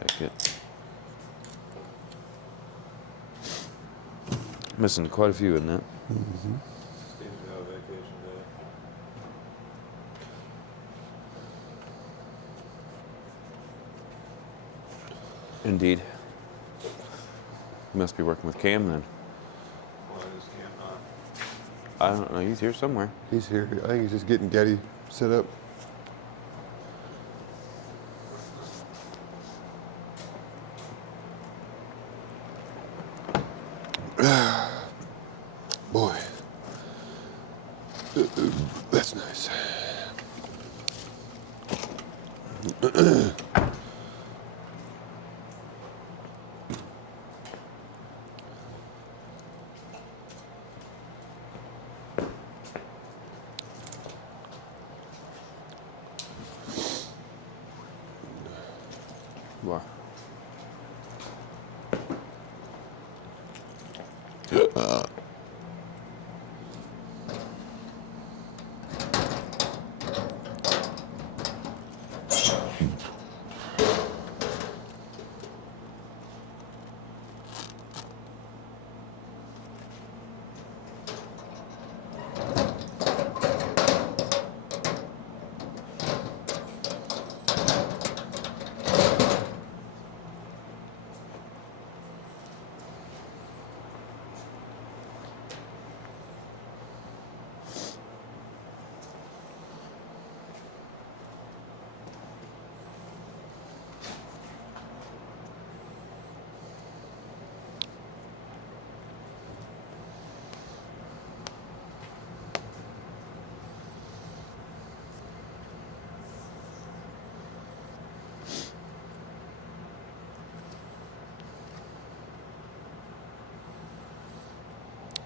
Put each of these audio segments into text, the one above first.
Heck it. Missing quite a few in that. Mm-hmm. Indeed. You must be working with Cam then. Why is Cam not? I don't know. He's here somewhere. He's here. I think he's just getting Getty set up. Boy. That's nice. Wow.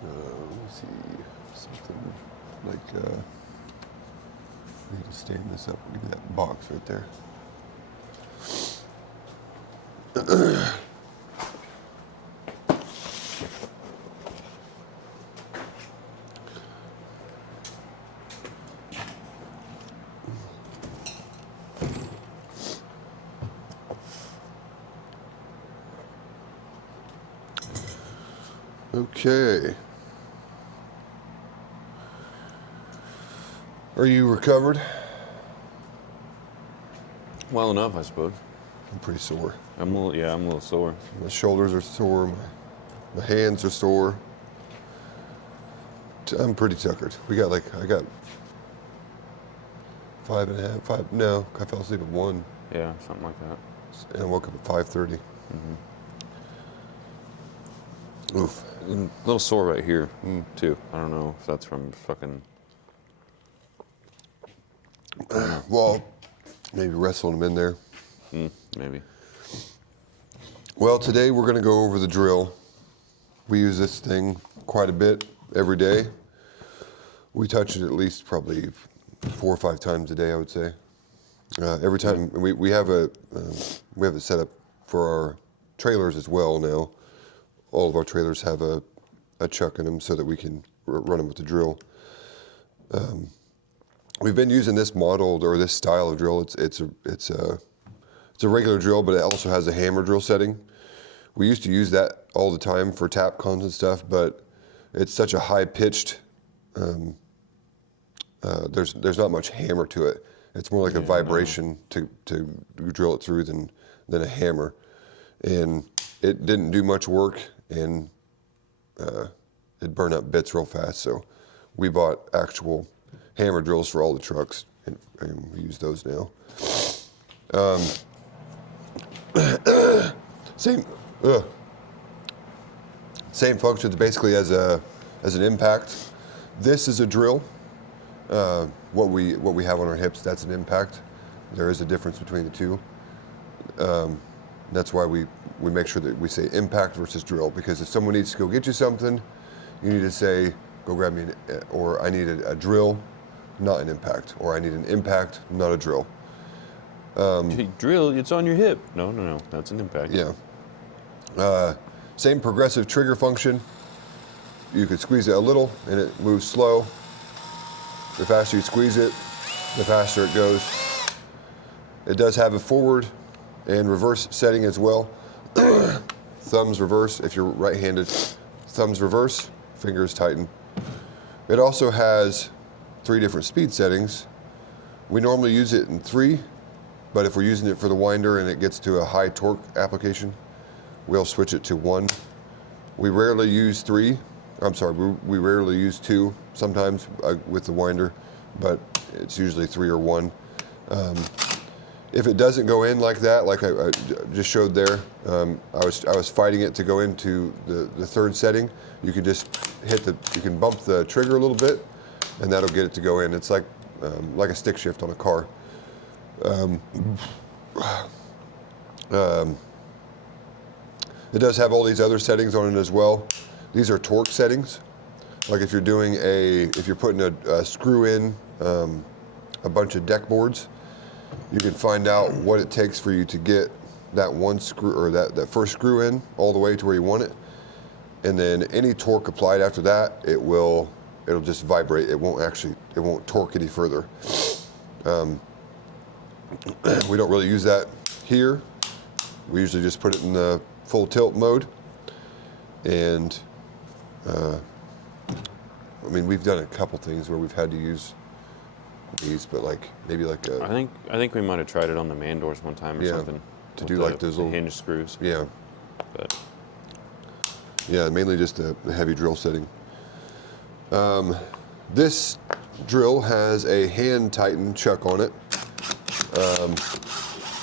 Let me see, something like, I need to stand this up. Give me that box right there. Okay. Are you recovered? Well enough, I suppose. I'm pretty sore. I'm a little sore. My shoulders are sore. My hands are sore. I'm pretty tuckered. I got 5.5. No, I fell asleep at 1. Yeah, something like that. And I woke up at 5:30. Mm-hmm. Oof. A little sore right here, too. I don't know if that's from fucking... Well, maybe wrestling them in there. Maybe. Well, today we're going to go over the drill. We use this thing quite a bit every day. We touch it at least probably 4 or 5 times a day, I would say. Every time we have it set up for our trailers as well now. All of our trailers have a chuck in them so that we can run them with the drill. We've been using this model or this style of drill. It's a regular drill, but it also has a hammer drill setting. We used to use that all the time for tap cons and stuff, but it's such a high pitched. There's not much hammer to it. It's more like a vibration to drill it through than a hammer, and it didn't do much work, and it burned up bits real fast. So we bought actual hammer drills for all the trucks, and we use those now. Same functions basically as an impact. This is a drill. What we have on our hips, that's an impact. There is a difference between the two. That's why we make sure that we say impact versus drill, because if someone needs to go get you something, you need to say, go grab me, or I need a drill, not an impact, or I need an impact, not a drill. Drill, it's on your hip. No, that's an impact. Yeah. Same progressive trigger function. you could squeeze it a little and it moves slow. The faster you squeeze it, the faster it goes. It does have a forward and reverse setting as well. Thumbs reverse if you're right-handed. Thumbs reverse, fingers tighten. It also has 3 different speed settings. We normally use it in 3, but if we're using it for the winder and it gets to a high torque application, we'll switch it to 1. We rarely use 3. I'm sorry, we rarely use 2 sometimes with the winder, but it's usually 3 or 1. If it doesn't go in like that, like I just showed there, I was fighting it to go into the 3rd setting. You can just you can bump the trigger a little bit, and that'll get it to go in. It's like a stick shift on a car. It does have all these other settings on it as well. These are torque settings. Like if you're putting a screw in a bunch of deck boards, you can find out what it takes for you to get that one screw or that first screw in all the way to where you want it. And then any torque applied after that, it'll just vibrate. It won't torque any further. We don't really use that here. We usually just put it in the full tilt mode. And I mean, we've done a couple things where we've had to use these, but maybe a. I think we might have tried it on the man doors one time or something. To do like those little hinge screws. Yeah. But yeah, mainly just the heavy drill setting. This drill has a hand tighten chuck on it.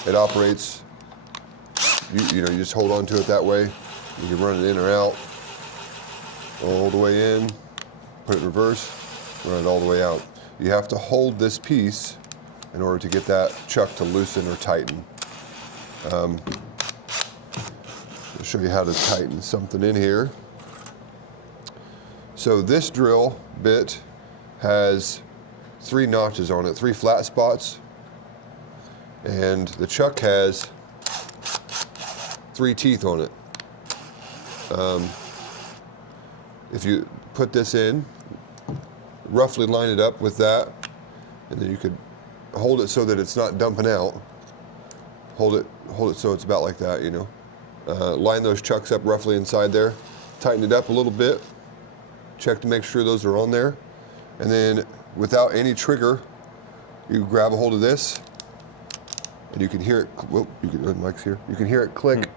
It operates. You just hold on to it that way. You can run it in or out, all the way in. Put it in reverse, run it all the way out. You have to hold this piece in order to get that chuck to loosen or tighten. I'll show you how to tighten something in here. So this drill bit has 3 notches on it, 3 flat spots, and the chuck has 3 teeth on it. If you put this in, roughly line it up with that, and then you could hold it so that it's not dumping out. Hold it so it's about like that, Line those chucks up roughly inside there. Tighten it up a little bit. Check to make sure those are on there. And then without any trigger, you grab a hold of this, and you can hear it. Whoop, Mike's here. You can hear it click,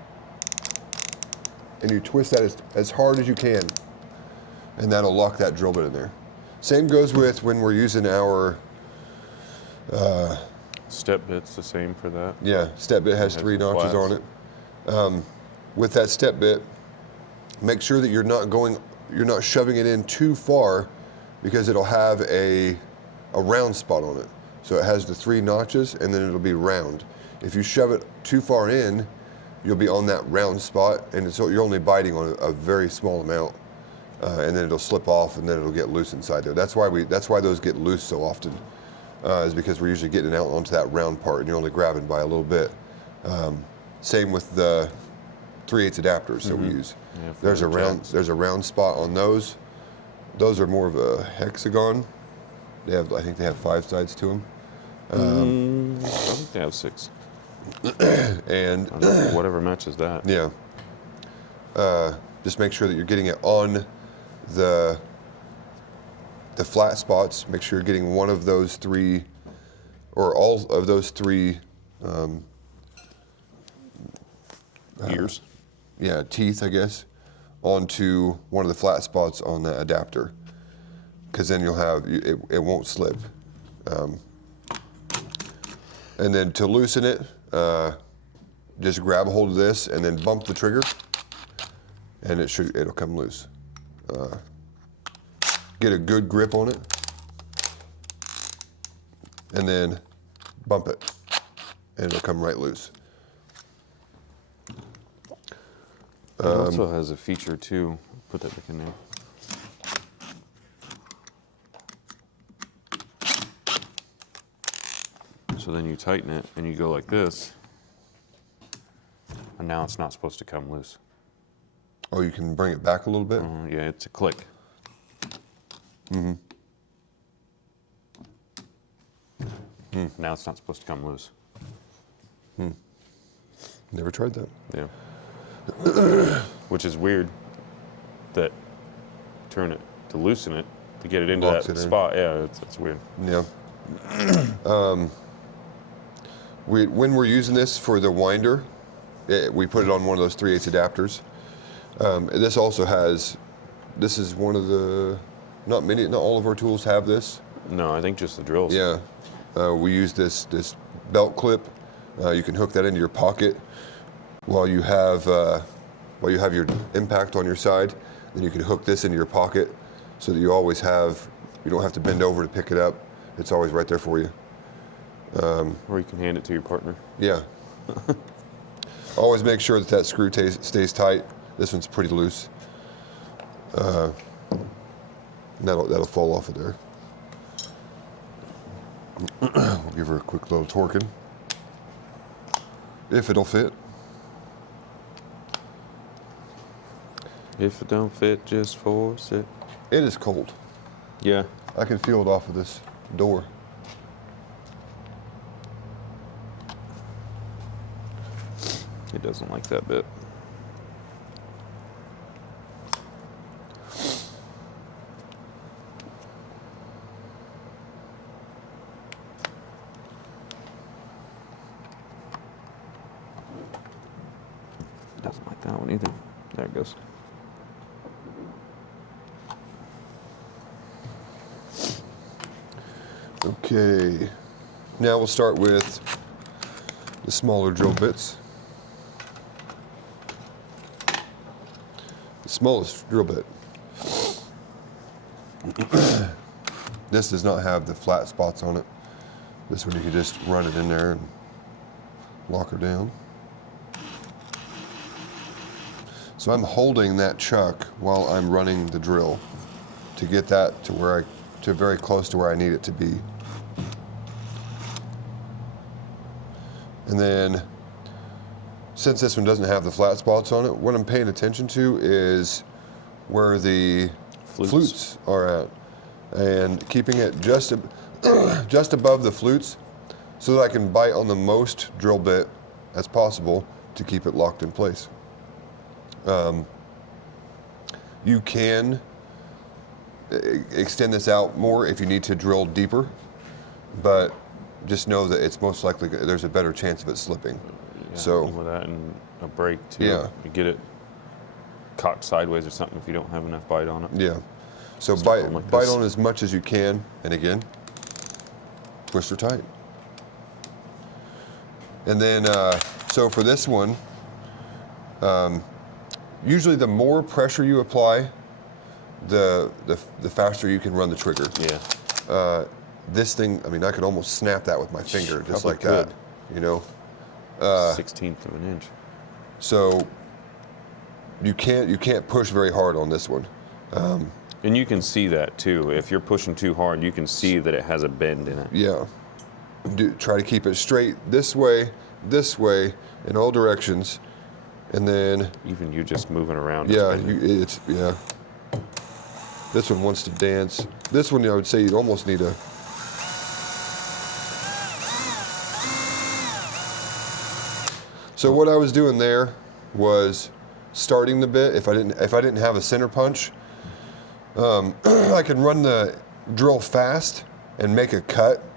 and you twist that as hard as you can, and that'll lock that drill bit in there. Same goes with when we're using our step bit's the same for that. Yeah, step bit has 3 notches on it. With that step bit, make sure that you're not shoving it in too far, because it'll have a round spot on it. So it has the 3 notches, and then it'll be round. If you shove it too far in, you'll be on that round spot, and so you're only biting on a very small amount, and then it'll slip off, and then it'll get loose inside there. That's why those get loose so often, is because we're usually getting out onto that round part, and you're only grabbing by a little bit. Same with the 3/8 adapters that we use. Yeah, there's a round spot on those. Those are more of a hexagon. I think they have 5 sides to them. I think they have 6. And whatever matches that. Yeah. Just make sure that you're getting it on the flat spots. Make sure you're getting one of those 3, or all of those 3 Ears. Teeth, I guess, onto one of the flat spots on the adapter, because then you'll have it won't slip. And then to loosen it, just grab a hold of this and then bump the trigger, and it'll come loose. Get a good grip on it, and then bump it, and it'll come right loose. It also has a feature too. Put that back in there. So then you tighten it and you go like this, and now it's not supposed to come loose. Oh, you can bring it back a little bit? Yeah, it's a click. Now it's not supposed to come loose. Never tried that. Yeah. Which is weird that turn it to loosen it to get it into Locks that it in. spot. Yeah, it's weird. Yeah. When we're using this for the winder, we put it on one of those 3/8 adapters. This also has, this is one of the, not all of our tools have this. No, I think just the drills. Yeah. We use this belt clip. You can hook that into your pocket while you have your impact on your side. Then you can hook this into your pocket so that you always have, you don't have to bend over to pick it up. It's always right there for you. Or you can hand it to your partner. Yeah. Always make sure that screw stays tight. This one's pretty loose. That'll fall off of there. We'll give her a quick little torquing. If it'll fit. If it don't fit, just force it. It is cold. Yeah. I can feel it off of this door. It doesn't like that bit. Doesn't like that one either. There it goes. Okay. Now we'll start with the smaller drill bits. The smallest drill bit. This does not have the flat spots on it. This one you can just run it in there and lock her down. So I'm holding that chuck while I'm running the drill to get that to very close to where I need it to be. And then, since this one doesn't have the flat spots on it, what I'm paying attention to is where the flutes are at, and keeping it just above the flutes so that I can bite on the most drill bit as possible to keep it locked in place. You can extend this out more if you need to drill deeper, but just know that it's most likely there's a better chance of it slipping. Yeah, So with that and a brake too. Yeah. You get it cocked sideways or something if you don't have enough bite on it. yeah, so Start going like bite this. on as much as you can, and again, twist her tight. And then, so for this one, usually the more pressure you apply, the faster you can run the trigger. Yeah. This thing, I mean, I could almost snap that with my finger, just Probably like that, could. you know? 1/16 of an inch. So you can't push very hard on this one. And you can see that too. If you're pushing too hard, you can see that it has a bend in it. Yeah. Try to keep it straight this way, in all directions, and then Even you just moving around. yeah, it's bending. yeah. This one wants to dance. This one, I would say, you'd almost need a. So what I was doing there was starting the bit. If I didn't have a center punch, I can run the drill fast and make an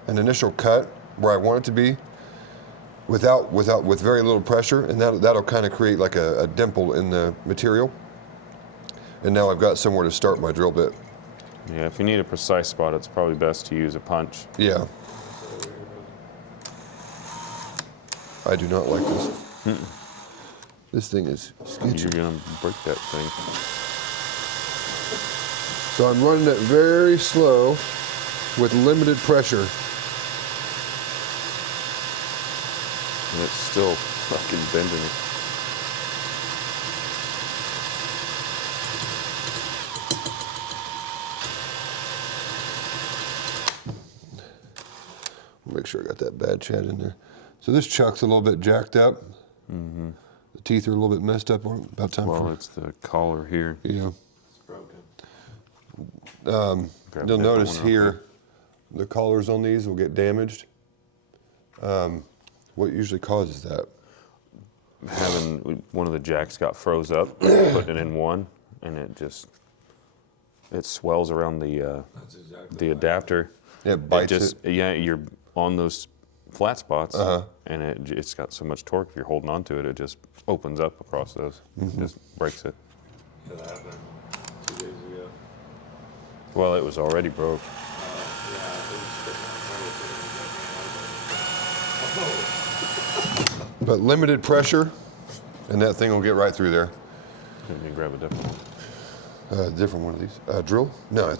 initial cut where I want it to be, with very little pressure, and that'll kind of create like a dimple in the material. And now I've got somewhere to start my drill bit. Yeah, if you need a precise spot, it's probably best to use a punch. Yeah. I do not like this. This thing is sketchy. You're gonna break that thing. So I'm running it very slow with limited pressure. And it's still fucking bending it. Make sure I got that bad chat in there. So this chuck's a little bit jacked up. Mm-hmm. The teeth are a little bit messed up. About time Well, for it's the collar here. yeah. It's broken. Grab a you'll different notice one real here, the collars on these will get damaged. What usually causes that? Having one of the jacks got froze up, putting it in one, and it swells around the That's exactly the right. adapter. It bites just, Yeah, you're on those flat spots, Uh-huh. and it's got so much torque. If you're holding on to it, it just opens up across those, just breaks it. Yeah, that happened 2 days ago. Well, it was already broke. Yeah, it was sticking out. But limited pressure, and that thing will get right through there. Let me grab a different one. Different one of these. Drill? No,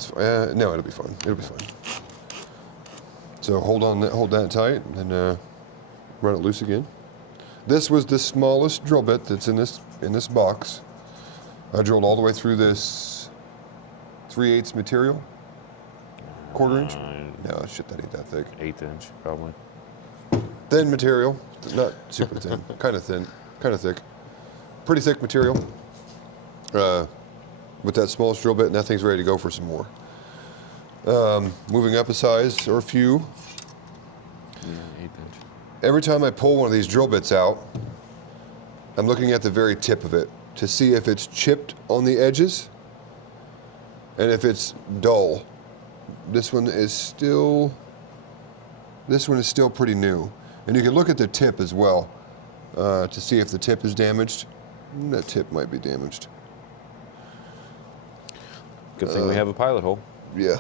no, it'll be fine. It'll be fine. So hold that tight, and then run it loose again. This was the smallest drill bit that's in this box. I drilled all the way through this 3/8 material, 1/4 inch. No, shit, that ain't that thick. 1/8 inch, probably. Thin material, not super thin, kind of thick, pretty thick material. With that smallest drill bit, and that thing's ready to go for some more. Moving up a size or a few. Yeah, 1/8 inch. Every time I pull one of these drill bits out, I'm looking at the very tip of it to see if it's chipped on the edges and if it's dull. This one is still pretty new. And you can look at the tip as well to see if the tip is damaged. That tip might be damaged. Good thing we have a pilot hole. Yeah.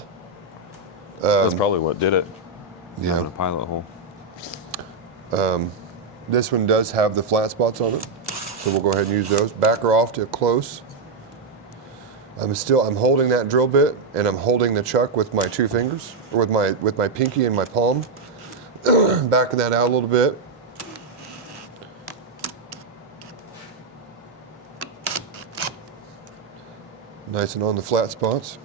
That's probably what did it. Yeah. Having a pilot hole. This one does have the flat spots on it, so we'll go ahead and use those. Back her off to close. I'm holding that drill bit, and I'm holding the chuck with my 2 fingers, or with my pinky and my palm. Backing that out a little bit. Nice and on the flat spots.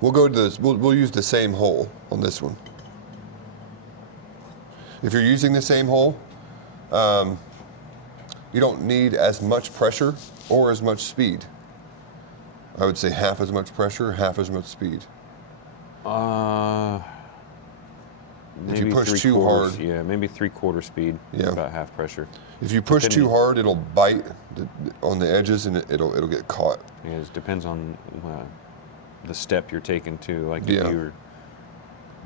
We'll go to this. We'll use the same hole on this one. If you're using the same hole, you don't need as much pressure or as much speed. I would say half as much pressure, half as much speed. Maybe If you push too 3/4, hard. yeah, maybe 3/4 speed. Yeah. About half pressure. If you push too hard, it'll bite on the edges and it'll get caught. Yeah, it depends on the step you're taking too. Like Yeah. if you're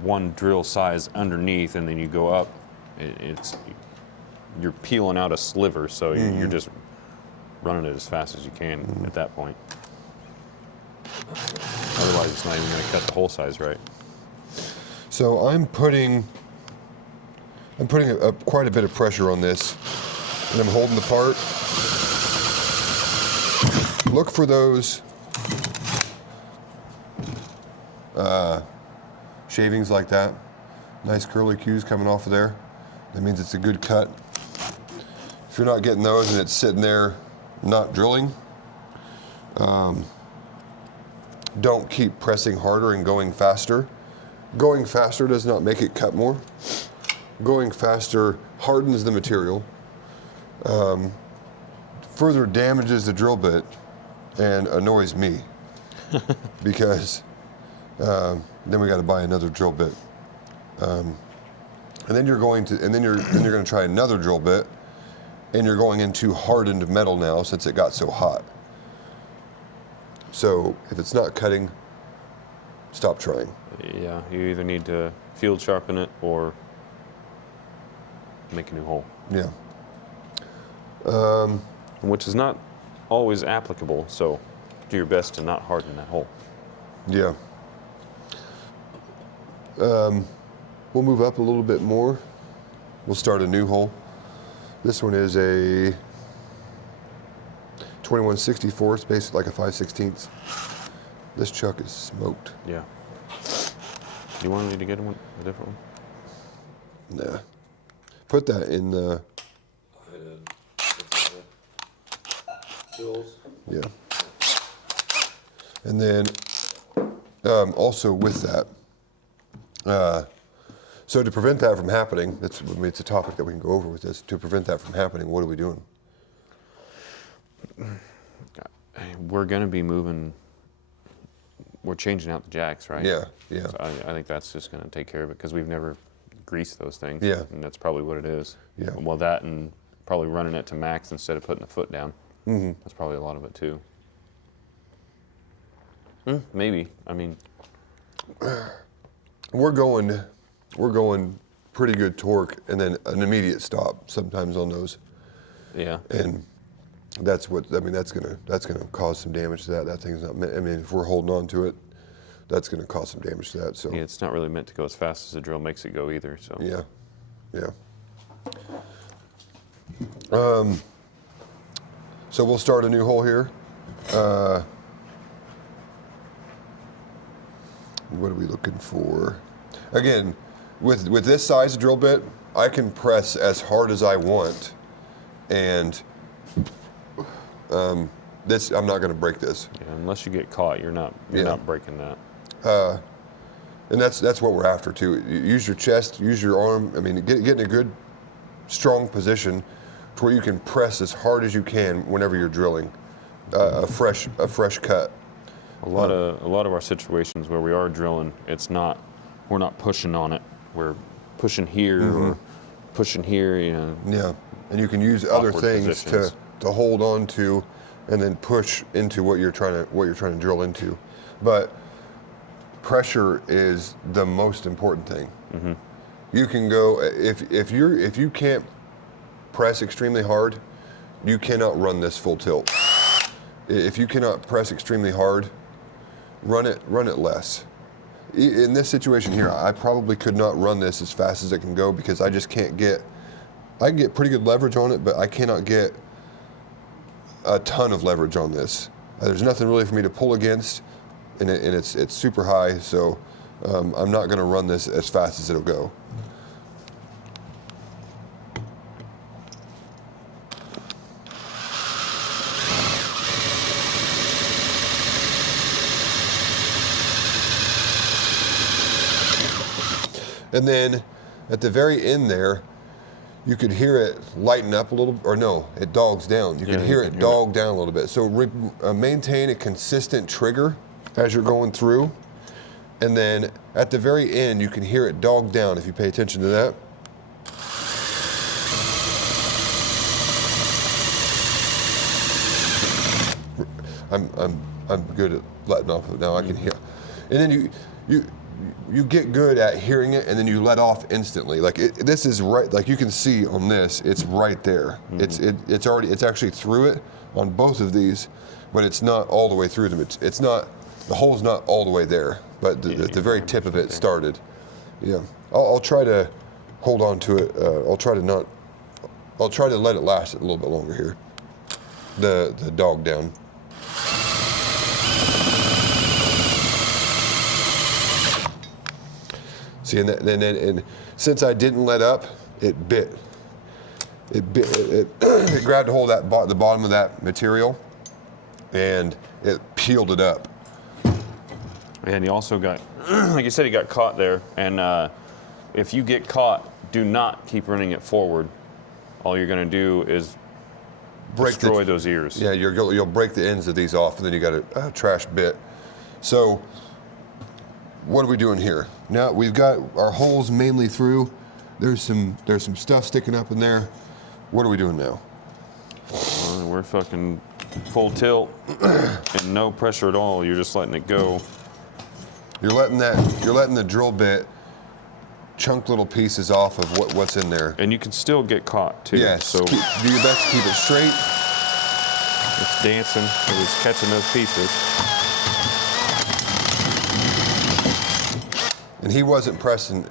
one drill size underneath and then you go up, you're peeling out a sliver, so you're just running it as fast as you can at that point. Otherwise, it's not even going to cut the hole size right. So I'm putting quite a bit of pressure on this, and I'm holding the part. Look for those shavings like that. Nice curly cues coming off of there. That means it's a good cut. If you're not getting those and it's sitting there not drilling, don't keep pressing harder and going faster. Going faster does not make it cut more. Going faster hardens the material, further damages the drill bit, and annoys me because then we got to buy another drill bit, and then you're going to try another drill bit, and you're going into hardened metal now since it got so hot. So if it's not cutting, stop trying. Yeah, you either need to field sharpen it or make a new hole. Yeah. Which is not always applicable, so do your best to not harden that hole. Yeah. We'll move up a little bit more. We'll start a new hole. This one is a 21/64. It's basically like a 5/16. This chuck is smoked. Yeah. Do you want me to get a different one? Nah. Put that in the. I did. Bills. Yeah. And then also with that, so to prevent that from happening, it's a topic that we can go over with this. To prevent that from happening, what are we doing? we're going to be moving. We're changing out the jacks, right? Yeah, yeah. So I think that's just going to take care of it because we've never greased those things. Yeah. And that's probably what it is. Yeah. Well, that and probably running it to max instead of putting the foot down. Mm-hmm. That's probably a lot of it too. Maybe. I mean, We're going pretty good torque and then an immediate stop sometimes on those. yeah. And that's gonna cause some damage to that. That thing's not meant, I mean, if we're holding on to it, that's gonna cause some damage to that. So Yeah, it's not really meant to go as fast as the drill makes it go either. So yeah. So we'll start a new hole here. What are we looking for? Again, with this size drill bit, I can press as hard as I want, and this I'm not going to break this. yeah, unless you get caught, you're not breaking that. And that's what we're after too. Use your chest, use your arm. I mean, get in a good, strong position to where you can press as hard as you can whenever you're drilling a fresh cut. A lot of our situations where we are drilling, we're not pushing on it. We're pushing here or pushing here. You know. Yeah, and you can use other Awkward things positions. to hold on to, and then push into what you're trying to drill into. But pressure is the most important thing. Mm-hmm. You can go if you can't press extremely hard, you cannot run this full tilt. If you cannot press extremely hard, run it less. In this situation here, I probably could not run this as fast as it can go because I just can't get. I can get pretty good leverage on it, but I cannot get a ton of leverage on this. There's nothing really for me to pull against, and it's super high, so I'm not going to run this as fast as it'll go. And then at the very end there, you could hear it lighten up a little, or no, it dogs down. You can hear it dog down a little bit. So maintain a consistent trigger as you're going through. And then at the very end, you can hear it dog down if you pay attention to that. I'm good at letting off of now. I can hear, and then you get good at hearing it, and then you let off instantly. Like this is right. Like you can see on this, it's right there. Mm-hmm. It's actually through it on both of these, but it's not all the way through them. It's not, the hole's not all the way there, but at the very tip of it started. Yeah, I'll try to hold on to it. I'll try to let it last a little bit longer here. The dog down. See, and since I didn't let up, it bit. It grabbed a hold of the bottom of that material, and it peeled it up. And he also got, like you said, he got caught there. And if you get caught, do not keep running it forward. All you're going to do is destroy those ears. Yeah, you'll break the ends of these off, and then you got a trash bit. So what are we doing here? Now we've got our holes mainly through. There's some stuff sticking up in there. What are we doing now? We're fucking full tilt and no pressure at all. You're just letting it go. You're letting the drill bit chunk little pieces off of what's in there. And you can still get caught too. Yes. So do your best to keep it straight. It's dancing. It was catching those pieces. And he wasn't pressing it.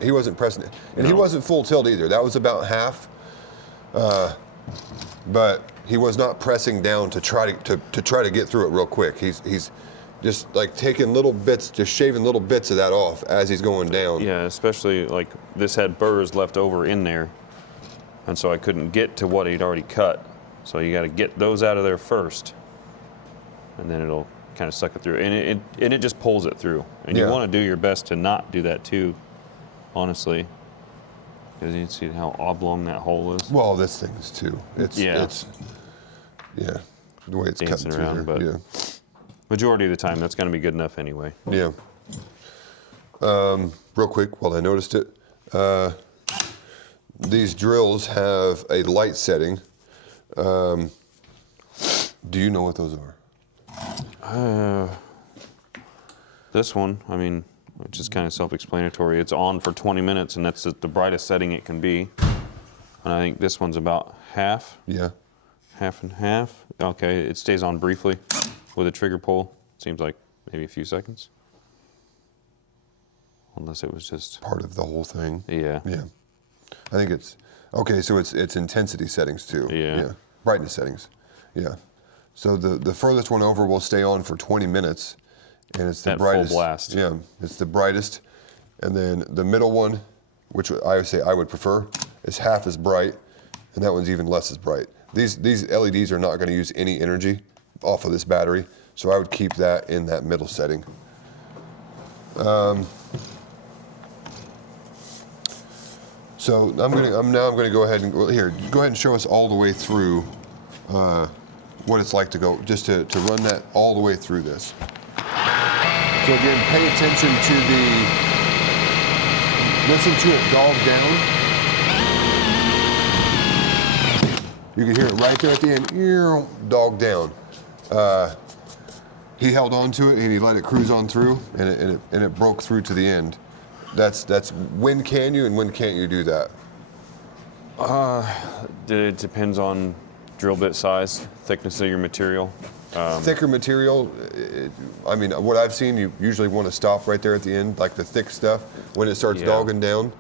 And he wasn't full tilt either. That was about half. But he was not pressing down to try to get through it real quick. He's just like taking little bits, just shaving little bits of that off as he's going down. Yeah, especially like this had burrs left over in there. And so I couldn't get to what he'd already cut. So you got to get those out of there first. And then it'll kind of suck it through. And it just pulls it through. And you want to do your best to not do that too, honestly. Because you can see how oblong that hole is. Well, this thing is too. It's the way it's dancing cutting around, through there. but Yeah. Majority of the time, that's going to be good enough anyway. Yeah. Real quick, while I noticed it, these drills have a light setting. Do you know what those are? This one, I mean, which is kind of self-explanatory. It's on for 20 minutes, and that's the brightest setting it can be. And I think this one's about half. Yeah. Half and half. Okay, it stays on briefly with a trigger pull. Seems like maybe a few seconds. Unless it was just Part of the whole thing. Yeah. Yeah. I think it's okay. So it's intensity settings too. Yeah. Brightness settings. Yeah. So the furthest one over will stay on for 20 minutes, and it's the At full brightest. blast. Yeah. It's the brightest, and then the middle one, which I would say I would prefer, is half as bright, and that one's even less as bright. These LEDs are not going to use any energy off of this battery, so I would keep that in that middle setting. So I'm gonna go ahead and go ahead and show us all the way through what it's like to go just to run that all the way through this. So again, pay attention to listen to it dog down. You can hear it right there at the end, dog down. He held on to it and he let it cruise on through, and it broke through to the end. That's when can you and when can't you do that? it depends on drill bit size, thickness of your material. Thicker material, I mean, what I've seen, you usually want to stop right there at the end, like the thick stuff, when it starts dogging down.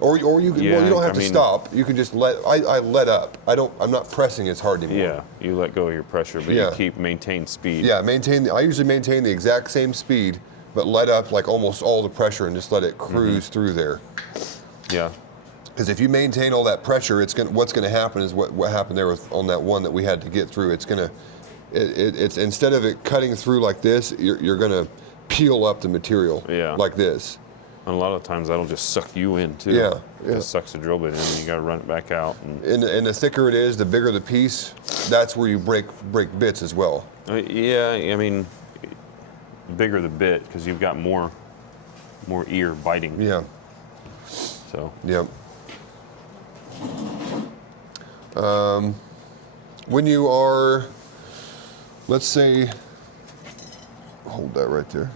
Or you can, well, you don't have to stop. You can just I let up. I'm not pressing as hard anymore. Yeah, you let go of your pressure, but you maintain speed. Yeah, I usually maintain the exact same speed, but let up like almost all the pressure and just let it cruise through there. Yeah. Because if you maintain all that pressure, what's gonna happen is what happened there on that one that we had to get through. It's instead of it cutting through like this, you're gonna peel up the material like this. And a lot of times that'll just suck you in too. Yeah. It just sucks the drill bit in, and you got to run it back out. And the thicker it is, the bigger the piece. That's where you break bits as well. Yeah, I mean, bigger the bit because you've got more ear biting. Yeah. So. Yep. When you are, let's say, hold that right there.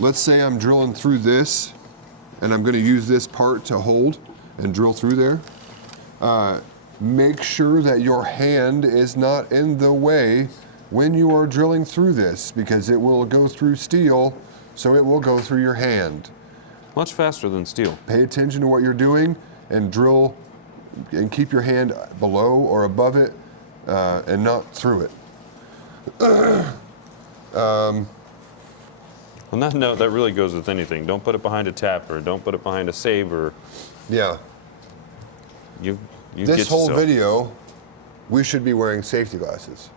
Let's say I'm drilling through this, and I'm going to use this part to hold and drill through there. Make sure that your hand is not in the way when you are drilling through this, because it will go through steel, so it will go through your hand. Much faster than steel. Pay attention to what you're doing and drill, and keep your hand below or above it, and not through it. On that note, that really goes with anything. Don't put it behind a tapper. Don't put it behind a saber. Yeah. You This whole video, we should be wearing safety glasses.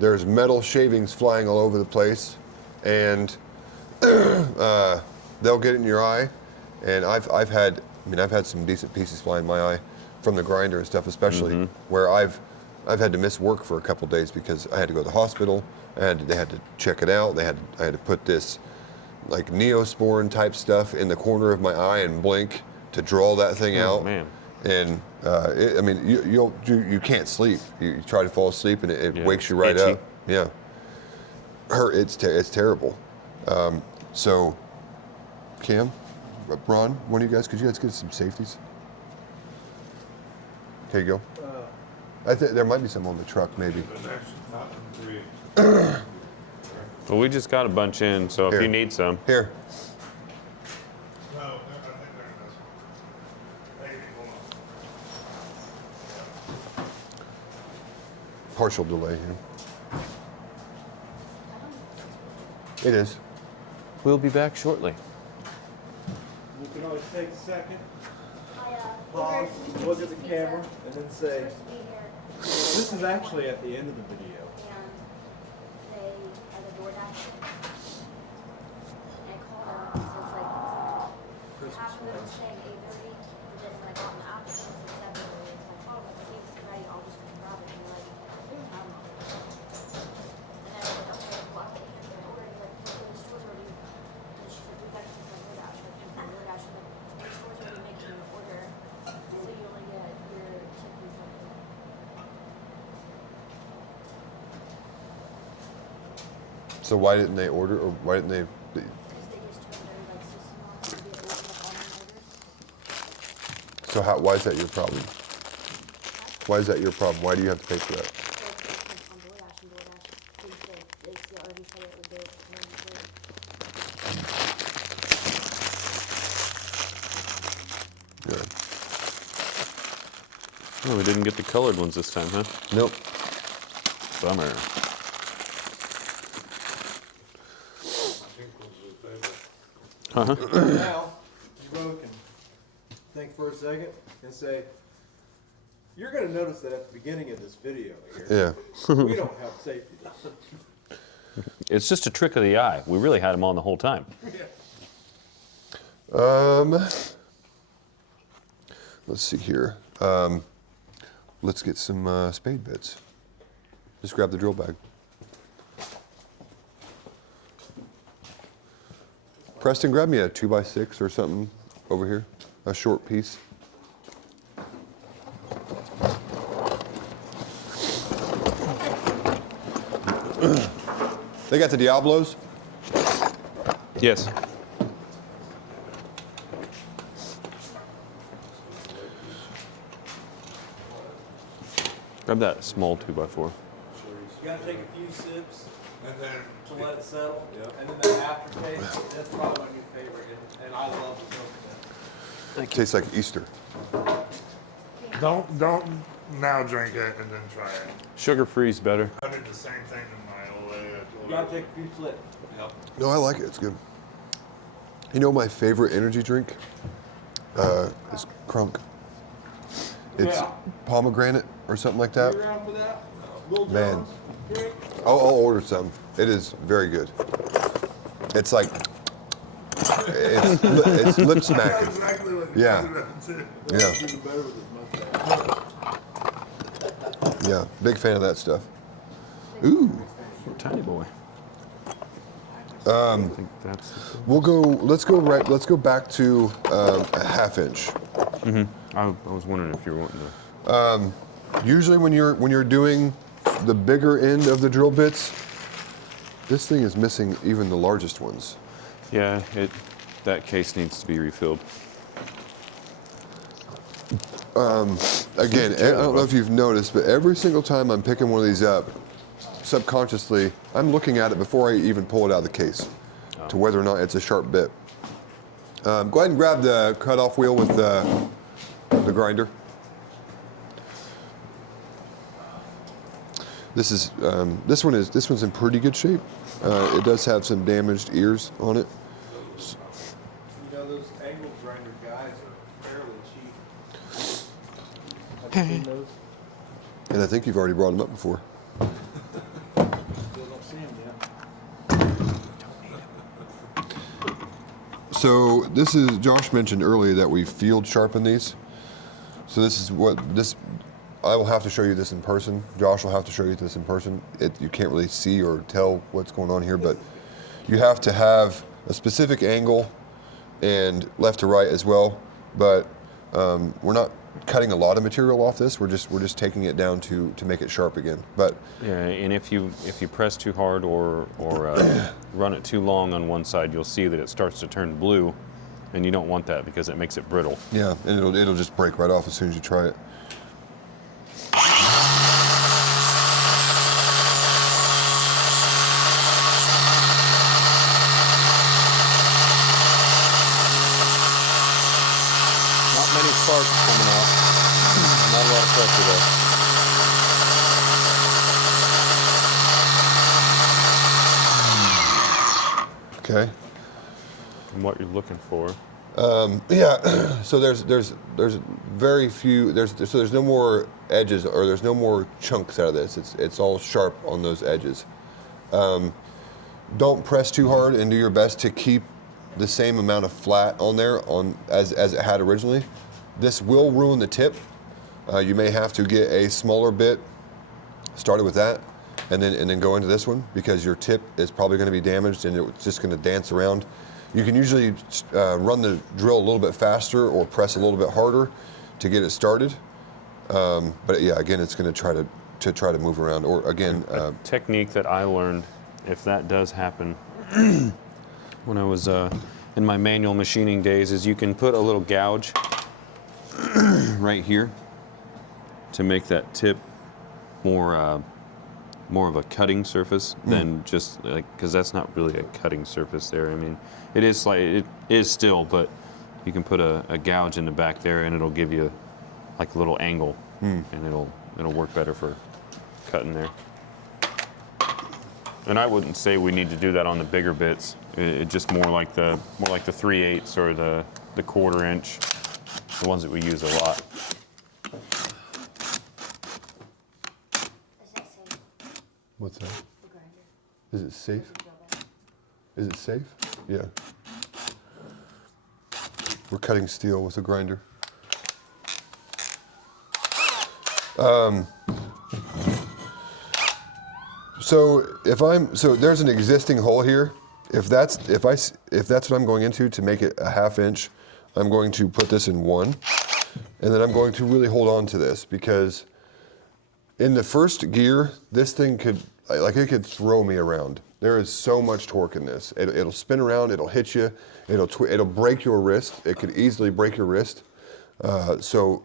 There's metal shavings flying all over the place, and they'll get in your eye. And I've had some decent pieces fly in my eye from the grinder and stuff, especially where I've had to miss work for a couple days because I had to go to the hospital. They had to check it out. I had to put this like Neosporin type stuff in the corner of my eye and blink to draw that thing out. Man. And you can't sleep. You try to fall asleep and it wakes you right itchy. up. Yeah. It's terrible. So, Cam, Ron, one of you guys, could you guys get some safeties? Here you go. I think there might be some on the truck, maybe. There's actually not three. Well, we just got a bunch in, so Here. if you need some. Here. No, I think they're in this one. Maybe, hold on. Partial delay here. It is. We'll be back shortly. You can always take a second, pause, look at the camera, and then say, this is actually at the end of the video. So why didn't they order, or why didn't they? Because they just turned their like system off to get open up all my orders. So why is that your problem? Why is that your problem? Why do you have to pay for that? So it's on DoorDash, and DoorDash thinks that they already said it would do it for them. Yeah. Oh, we didn't get the colored ones this time, huh? Nope. Bummer. Uh-huh. Now, you both can think for a second and say, you're going to notice that at the beginning of this video here, Yeah. we don't have safety done. It's just a trick of the eye. We really had them on the whole time. Let's see here. Let's get some spade bits. Just grab the drill bag. Preston, grab me a 2x6 or something over here, a short piece. They got the Diablos? Yes. Grab that small 2x4. You got to take a few sips And then to let it settle, and then the aftertaste, that's probably my new favorite, and I love the coconut. Tastes like Easter. don't now drink it and then try it. Sugar free's better. I did the same thing in my old age. You got to take a few sips. Yep. No, I like it. It's good. You know my favorite energy drink is Crunk. It's Yeah. pomegranate or something like that. You around for that? Little Man. John's drink? I'll order some. It is very good. It's like it's lip That's smacking. exactly what Yeah. Yeah, Even better with his mustache. yeah. Big fan of that stuff. Ooh, Tiny boy. I think that's we'll go. Let's go right. Let's go back to a half inch. I was wondering if you were wanting to. Usually, when you're doing the bigger end of the drill bits, this thing is missing even the largest ones. Yeah, that case needs to be refilled. Again, I don't know if you've noticed, but every single time I'm picking one of these up, subconsciously, I'm looking at it before I even pull it out of the case to whether or not it's a sharp bit. Go ahead and grab the cutoff wheel with the grinder. This one's in pretty good shape. It does have some damaged ears on it. You know, those angle grinder guys are fairly cheap. Have you seen those? And I think you've already brought them up before. Still don't see them yet. So this is, Josh mentioned earlier that we field sharpen these. So this is I will have to show you this in person. Josh will have to show you this in person. You can't really see or tell what's going on here, but you have to have a specific angle and left to right as well. But we're not cutting a lot of material off this. We're just taking it down to make it sharp again. But Yeah, and if you press too hard or run it too long on one side, you'll see that it starts to turn blue, and you don't want that because it makes it brittle. yeah, and it'll just break right off as soon as you try it. Not many sparks coming out. Not a lot of pressure though. Okay. From what you're looking for. Yeah. So there's very few. There's no more edges or there's no more chunks out of this. It's all sharp on those edges. Don't press too hard and do your best to keep the same amount of flat on there as it had originally. This will ruin the tip. You may have to get a smaller bit started with that and then go into this one because your tip is probably going to be damaged and it's just going to dance around. You can usually run the drill a little bit faster or press a little bit harder to get it started. But yeah, again, it's going to try to move around. Or again, A technique that I learned if that does happen, when I was in my manual machining days, is you can put a little gouge right here to make that tip more of a cutting surface than just like, because that's not really a cutting surface there. I mean, it is still, but you can put a gouge in the back there and it'll give you like a little angle, and it'll work better for cutting there. And I wouldn't say we need to do that on the bigger bits. It just more like the 3/8 or the 1/4 inch, the ones that we use a lot. Is that safe? What's that? The grinder. Is it safe? Drill back. Is it safe? Yeah. We're cutting steel with a grinder. So there's an existing hole here. If that's what I'm going into to make it a 1/2 inch, I'm going to put this in 1, and then I'm going to really hold on to this, because in the first gear, this thing could throw me around. There is so much torque in this. It'll spin around, it'll hit you, it'll break your wrist. It could easily break your wrist. So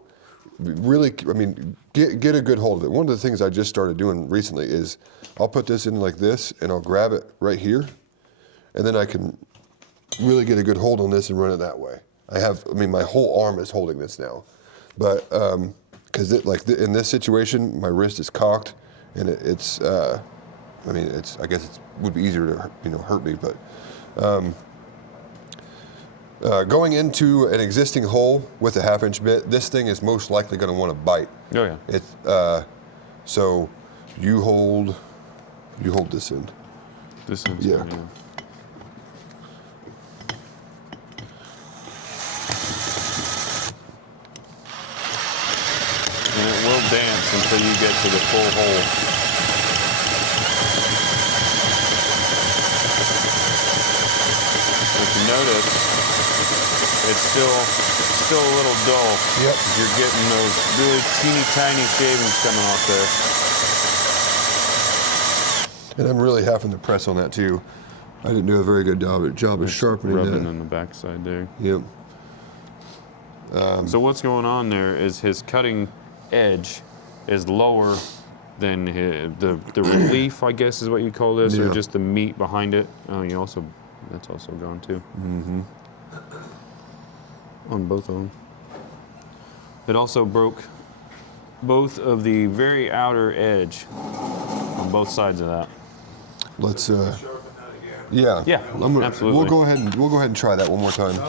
really, I mean, get a good hold of it. One of the things I just started doing recently is I'll put this in like this, and I'll grab it right here, and then I can really get a good hold on this and run it that way. My whole arm is holding this now, but because in this situation, my wrist is cocked, and I guess it would be easier to hurt me, but going into an existing hole with a 1/2 inch bit, this thing is most likely going to want to bite. Oh yeah. So you hold this end. This one's Yeah. going in. And it will dance until you get to the full hole. If you notice, it's still a little dull. Yep. You're getting those really teeny tiny shavings coming off there. And I'm really having to press on that too. I didn't do a very good job of sharpening Rubbing that. on the backside there. Yep. So what's going on there is his cutting edge is lower than the relief, I guess is what you call this, Yeah. or just the meat behind it. Oh, that's also gone too. Mm-hmm. On both of them. It also broke both of the very outer edge on both sides of that. Let's. Sharpen that again. Yeah. Yeah, absolutely. We'll go ahead and try that one more time. I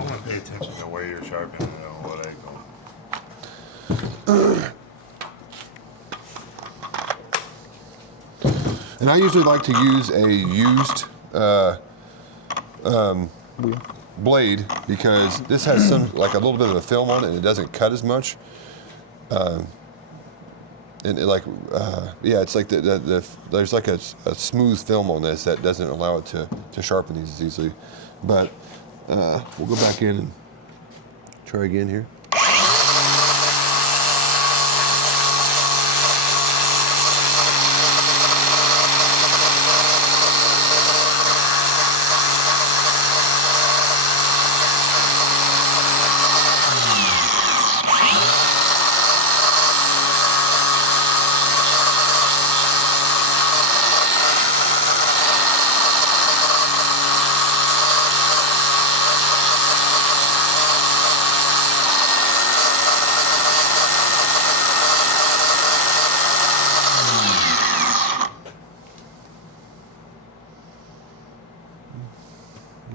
want to pay attention to where you're sharpening it and what angle. And I usually like to use a used blade, because this has a little bit of a film on it, and it doesn't cut as much. It's like there's like a smooth film on this that doesn't allow it to sharpen these as easily. But we'll go back in and try again here.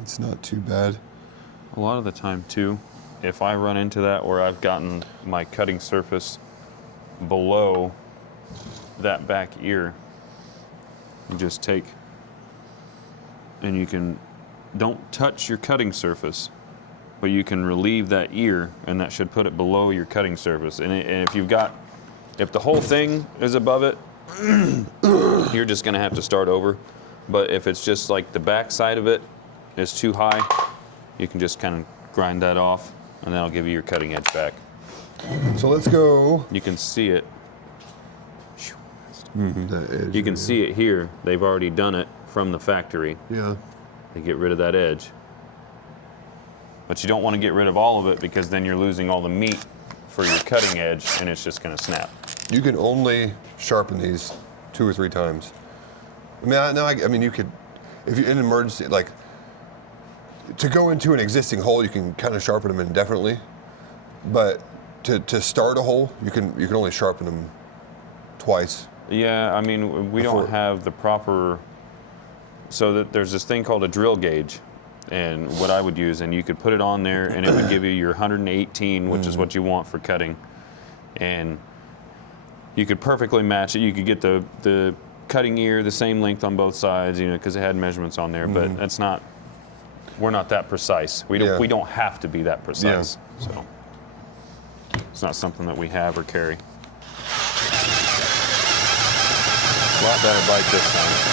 It's not too bad. A lot of the time too, if I run into that where I've gotten my cutting surface below that back ear, you just take and don't touch your cutting surface, but you can relieve that ear, and that should put it below your cutting surface. And if the whole thing is above it, you're just gonna have to start over. But if it's just like the back side of it is too high, you can just kind of grind that off, and that'll give you your cutting edge back. So let's go. You can see it. That edge You can area. see it here. They've already done it from the factory. Yeah. They get rid of that edge. But you don't want to get rid of all of it because then you're losing all the meat for your cutting edge and it's just going to snap. You can only sharpen these 2 or 3 times. I mean, you could, if you're in an emergency, like, to go into an existing hole, you can kind of sharpen them indefinitely. But to start a hole, you can only sharpen them twice. Yeah, I mean, we Before- don't have the proper, so that there's this thing called a drill gauge. And what I would use, and you could put it on there and it would give you your 118, which is what you want for cutting. And you could perfectly match it. You could get the cutting ear the same length on both sides, you know, because it had measurements on there, but that's not, we're not that precise. We Yeah. don't have to be that precise. So it's not something that we have or carry. A lot better bike this time.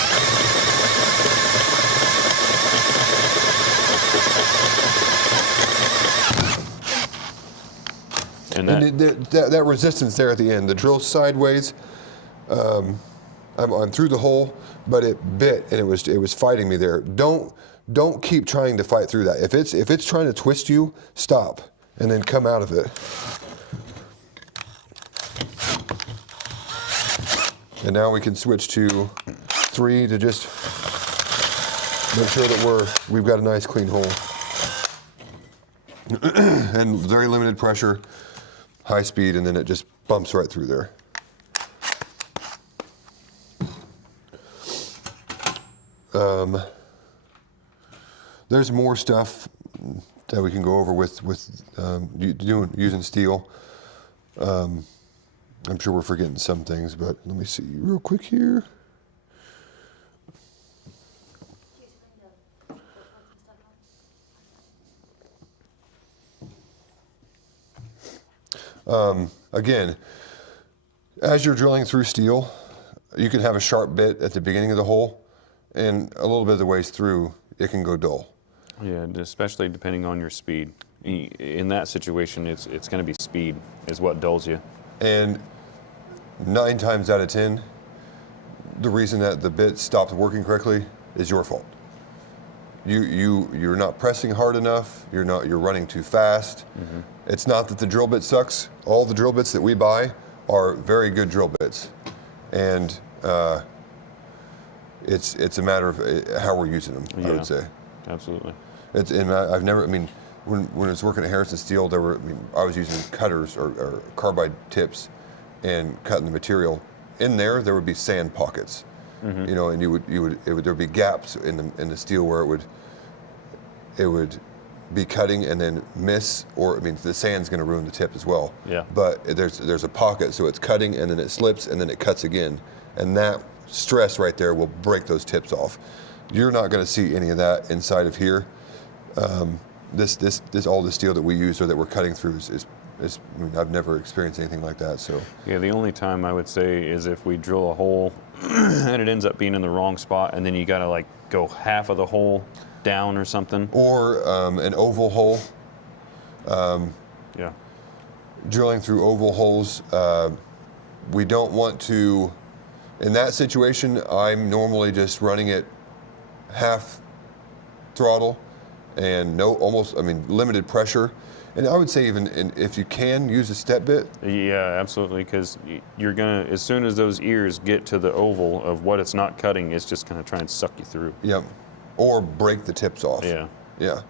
And that, And that resistance there at the end, the drill sideways, I'm through the hole, but it bit and it was fighting me there. Don't keep trying to fight through that. If it's trying to twist you, stop and then come out of it. And now we can switch to 3 to just make sure that we've got a nice clean hole. And very limited pressure, high speed, and then it just bumps right through there. There's more stuff that we can go over with using steel. I'm sure we're forgetting some things, but let me see real quick here. Again, as you're drilling through steel, you can have a sharp bit at the beginning of the hole, and a little bit of the ways through, it can go dull. yeah, especially depending on your speed. In that situation, it's going to be speed is what dulls you. And 9 times out of 10, the reason that the bit stopped working correctly is your fault. You're not pressing hard enough. You're running too fast. Mm-hmm. It's not that the drill bit sucks. All the drill bits that we buy are very good drill bits, and it's a matter of how we're using them. I Yeah. would say. Absolutely. I've never. I mean, when I was working at Harrison Steel, I was using cutters or carbide tips and cutting the material. In there would be sand pockets, you know, and there would be gaps in the steel where it would be cutting and then miss, or I mean, the sand's going to ruin the tip as well. Yeah. But there's a pocket, so it's cutting and then it slips and then it cuts again, and that stress right there will break those tips off. You're not going to see any of that inside of here. This all the steel that we use or that we're cutting through is I mean, I've never experienced anything like that. So Yeah, the only time I would say is if we drill a hole and it ends up being in the wrong spot, and then you got to like go half of the hole down or something. or an oval hole. Yeah. Drilling through oval holes, we don't want to. In that situation, I'm normally just running it half throttle and limited pressure. And I would say if you can use a step bit. Yeah, absolutely, because you're gonna, as soon as those ears get to the oval of what it's not cutting, it's just gonna try and suck you through. Yep. Or break the tips off. Yeah. Yeah.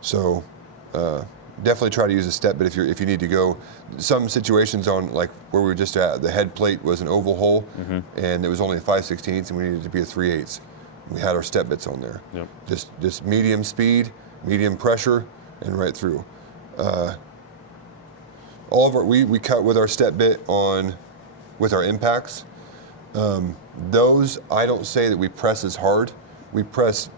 So definitely try to use a step bit if you need to go. Some situations on like where we were just at, the head plate was an oval hole, and it was only a 5/16 and we needed it to be a 3/8. We had our step bits on there. Yep. Just medium speed, medium pressure, and right through. All of we cut with our step bit with our impacts. Those, I don't say that we press as hard. We press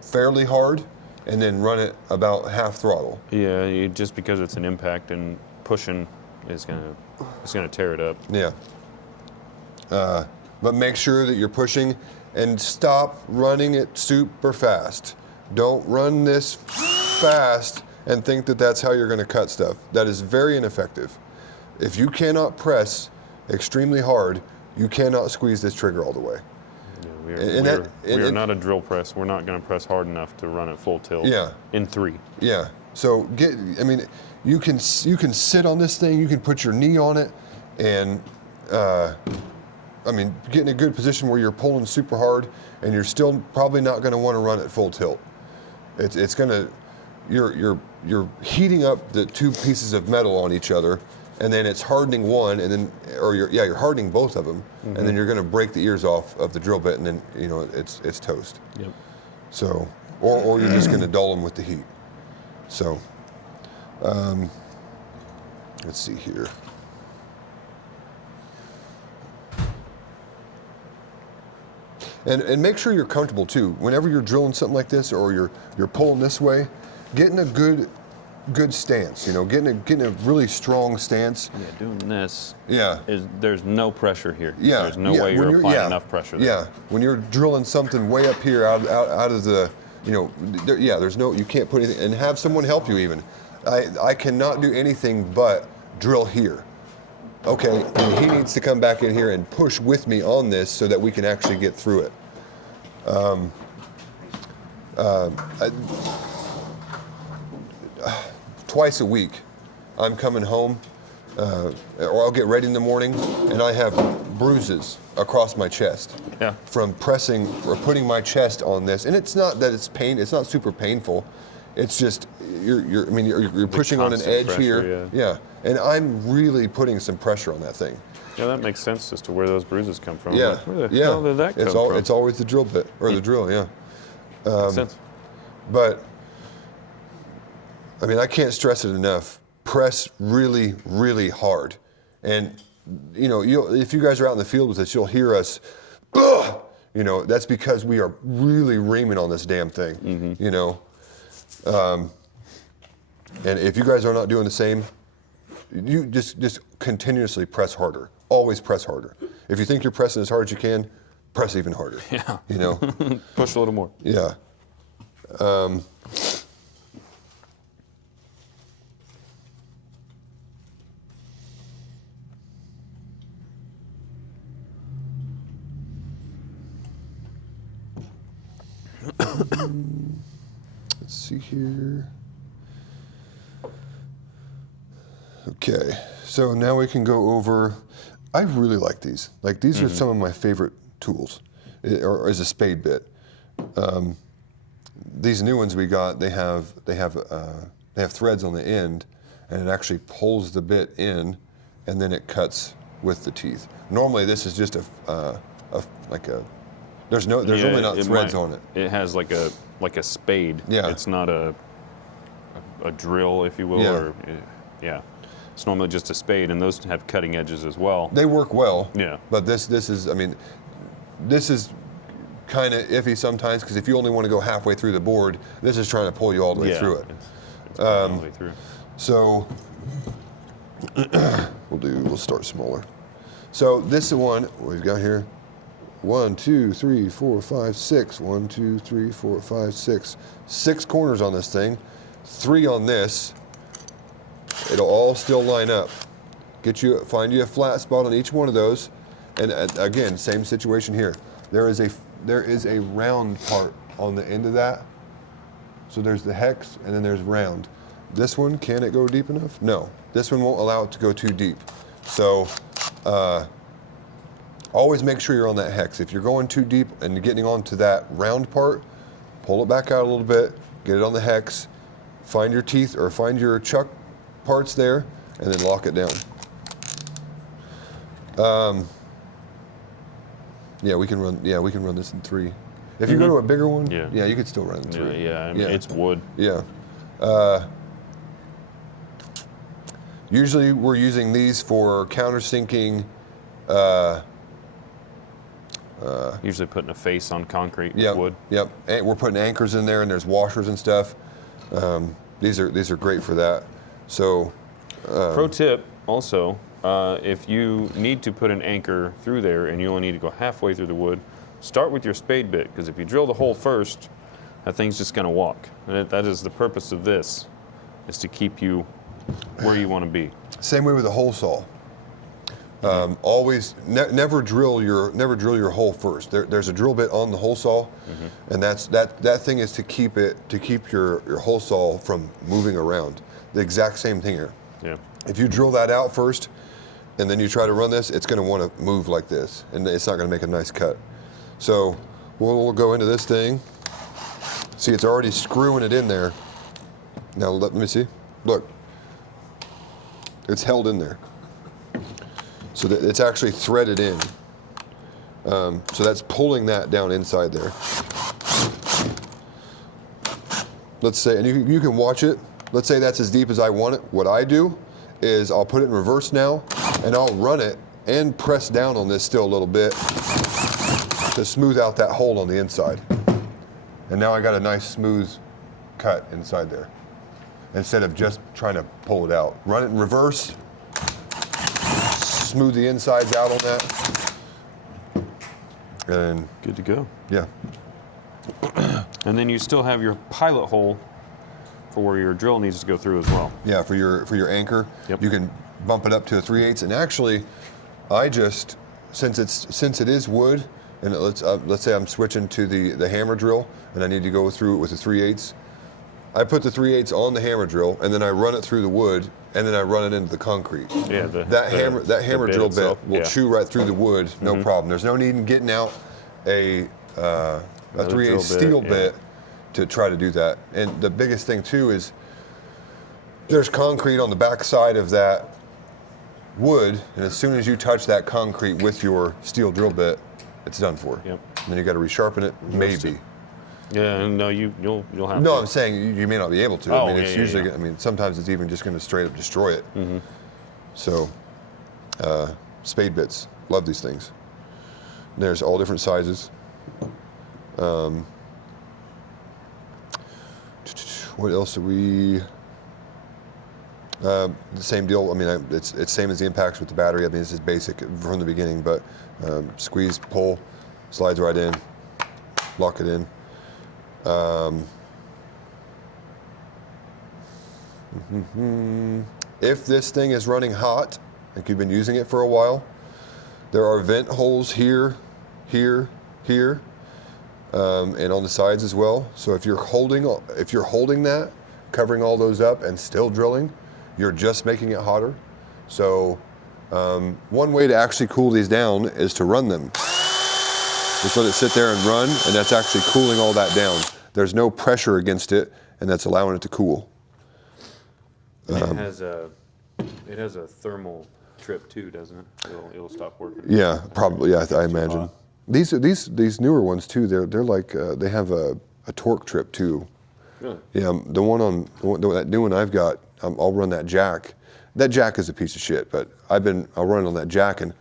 fairly hard and then run it about half throttle. Yeah, just because it's an impact and pushing is gonna tear it up. Yeah. But make sure that you're pushing and stop running it super fast. Don't run this fast and think that that's how you're going to cut stuff. That is very ineffective. If you cannot press extremely hard, You cannot squeeze this trigger all the way. Yeah, we are not a drill press. We're not going to press hard enough to run at full tilt. Yeah. In 3. Yeah. So you can sit on this thing. You can put your knee on it, and get in a good position where you're pulling super hard, and you're still probably not going to want to run at full tilt. It's going to you're heating up the 2 pieces of metal on each other, and then it's hardening one, and then you're hardening both of them, and then you're going to break the ears off of the drill bit, and then it's toast. Yep. So or you're just going to dull them with the heat. So let's see here. And make sure you're comfortable too. Whenever you're drilling something like this, or you're pulling this way, get in a good stance. Getting a really strong stance. Yeah, doing this. Yeah. There's no pressure here. Yeah. There's no way you're applying enough pressure there. Yeah. When you're drilling something way up here out of the, there's no, you can't put anything, and have someone help you even. I cannot do anything but drill here. Okay, and he needs to come back in here and push with me on this so that we can actually get through it. Twice a week, I'm coming home, or I'll get ready in the morning, and I have bruises across my chest from pressing or putting my chest on this. And it's not that it's pain; it's not super painful. It's just you're pushing on an edge pressure, here. Yeah, and I'm really putting some pressure on that thing. Yeah, that makes sense as to where those bruises come from. Yeah, Like, where the hell did that come from? It's always the drill bit or the drill. Yeah. Makes sense. But I can't stress it enough. Press really, really hard, and if you guys are out in the field with us, you'll hear us. Ugh! That's because we are really reaming on this damn thing. And if you guys are not doing the same, you just continuously press harder. Always press harder. If you think you're pressing as hard as you can, press even harder. Yeah. Push a little more. Yeah. Let's see here. Okay, so now we can go over, I really like these. Like these are some of my favorite tools, or as a spade bit. These new ones we got, they have threads on the end, and it actually pulls the bit in, and then it cuts with the teeth. Normally this is just there's really not threads on it. It has like a spade. Yeah. It's not a drill, if you will, Yeah. yeah. It's normally just a spade, and those have cutting edges as well. They work well. Yeah. But this is kind of iffy sometimes, because if you only want to go halfway through the board, this is trying to pull you all the way through it. It's all the way through. So we'll start smaller. So this is one we've got here. 1, 2, 3, 4, 5, 6. 1, 2, 3, 4, 5, 6. 6 corners on this thing. 3 on this. It'll all still line up. Find you a flat spot on each one of those, and again, same situation here. There is a round part on the end of that. So there's the hex, and then there's round. This one, can it go deep enough? No. This one won't allow it to go too deep. So always make sure you're on that hex. If you're going too deep and getting onto that round part, pull it back out a little bit, get it on the hex, find your teeth or find your chuck parts there, and then lock it down. We can run this in 3. If you go to a bigger one, you could still run in 3. Yeah, it's wood. Yeah. Usually we're using these for countersinking. Usually putting a face on concrete Yep, with wood. Yep. And we're putting anchors in there, and there's washers and stuff. These are great for that. So. Pro tip also, if you need to put an anchor through there and you only need to go halfway through the wood, start with your spade bit, because if you drill the hole first, that thing's just going to walk. And that is the purpose of this, is to keep you where you want to be. Same way with a hole saw. Always never drill your hole first. There's a drill bit on the hole saw, and that thing is to keep your hole saw from moving around. The exact same thing here. Yeah. If you drill that out first, and then you try to run this, it's going to want to move like this, and it's not going to make a nice cut. So we'll go into this thing. See, it's already screwing it in there. Now let me see. Look, it's held in there. So that it's actually threaded in. So that's pulling that down inside there. Let's say, and you can watch it. Let's say that's as deep as I want it. What I do is I'll put it in reverse now, and I'll run it and press down on this still a little bit to smooth out that hole on the inside. And now I got a nice smooth cut inside there, instead of just trying to pull it out. Run it in reverse, smooth the insides out on that, and Good to go. yeah. And then you still have your pilot hole for where your drill needs to go through as well. Yeah, for your anchor, Yep. you can bump it up to a 3/8. And actually, I just since it is wood, and let's say I'm switching to the hammer drill, and I need to go through it with a 3/8. I put the 3/8 on the hammer drill, and then I run it through the wood, and then I run it into the concrete. Yeah, that hammer bit drill itself, bit will yeah. chew right through the wood, no problem. There's no need in getting out a Another 3/8 drill bit, steel yeah. bit to try to do that. And the biggest thing too is there's concrete on the back side of that wood, and as soon as you touch that concrete with your steel drill bit, it's done for. Yep. And then you got to resharpen it, maybe. Yeah, and no, you'll have No, to. I'm saying you may not be able to. Oh, I mean, it's yeah, usually. yeah. I mean, sometimes it's even just going to straight up destroy it. So, spade bits, love these things. There's all different sizes. What else are we? The same deal. I mean, it's same as the impacts with the battery. I mean, this is basic from the beginning, but squeeze, pull, slides right in, lock it in. If this thing is running hot, like you've been using it for a while, there are vent holes here, here, here, and on the sides as well. So if you're holding that, covering all those up and still drilling, you're just making it hotter. So one way to actually cool these down is to run them. Just let it sit there and run, and that's actually cooling all that down. There's no pressure against it, and that's allowing it to cool. It has a thermal trip too, doesn't it? It'll stop working. Yeah, probably. Yeah, I imagine. hot. These newer ones too. They're like they have a torque trip too. Really? Yeah, that new one I've got. I'll run that jack. That jack is a piece of shit, but I'll run it on that jack and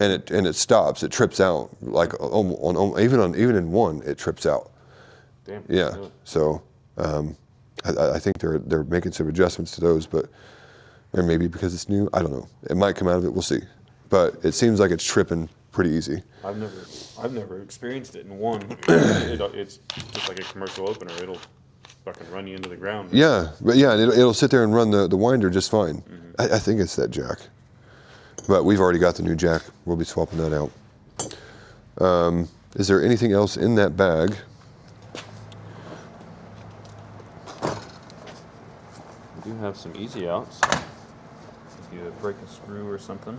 it stops. It trips out like even in one it trips out. Damn. Yeah. Really? So I think they're making some adjustments to those, but or maybe because it's new, I don't know. It might come out of it. We'll see. But it seems like it's tripping pretty easy. I've never experienced it in one. It's just like a commercial opener. It'll fucking run you into the ground. Yeah, but yeah, and it'll sit there and run the winder just fine. I think it's that jack. But we've already got the new jack. We'll be swapping that out. Is there anything else in that bag? We do have some easy outs. If you break a screw or something.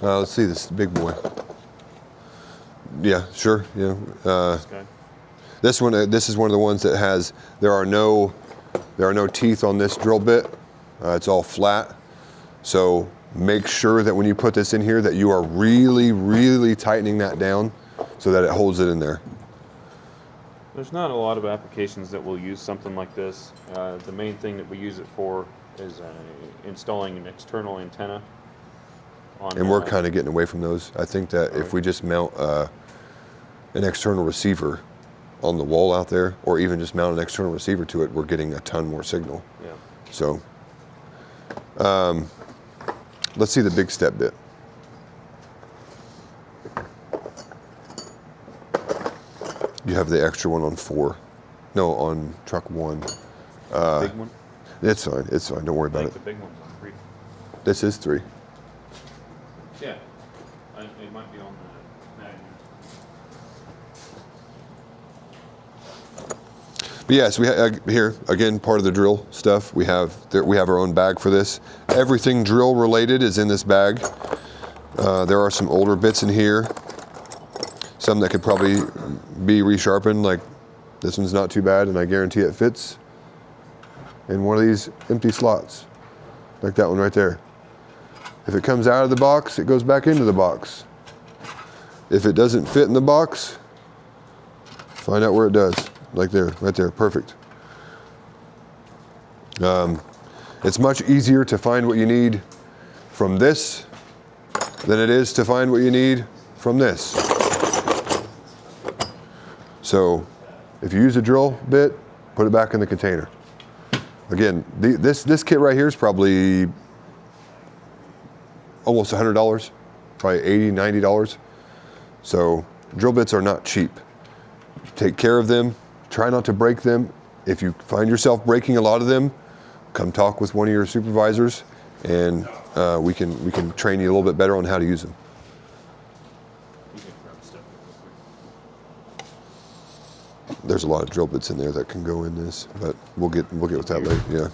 Let's see this big boy. Yeah, sure. Yeah. This guy. This one. This is one of the ones that has. There are no teeth on this drill bit. It's all flat. So make sure that when you put this in here that you are really, really tightening that down so that it holds it in there. There's not a lot of applications that will use something like this. The main thing that we use it for is installing an external antenna. And we're kind of getting away from those. I think that if we just mount an external receiver on the wall out there, or even just mount an external receiver to it, we're getting a ton more signal. Yeah. So let's see the big step bit. You have the extra one on 4. No, on truck 1. Big one? It's fine. It's fine. Don't worry I about think it. the big one's on 3. This is 3. Yeah. It might be on the magnet. But yes, we here again part of the drill stuff. We have our own bag for this. Everything drill related is in this bag. There are some older bits in here. Some that could probably be resharpened. Like this one's not too bad, and I guarantee it fits in one of these empty slots, like that one right there. If it comes out of the box, it goes back into the box. If it doesn't fit in the box, find out where it does. Like there, right there, perfect. It's much easier to find what you need from this than it is to find what you need from this. So if you use a drill bit, put it back in the container. Again, this kit right here is probably almost $100, probably $80, $90. So drill bits are not cheap. Take care of them. Try not to break them. If you find yourself breaking a lot of them, come talk with one of your supervisors, and we can train you a little bit better on how to use them. You can grab stuff real quick. There's a lot of drill bits in there that can go in this, but we'll get with that later. Yeah.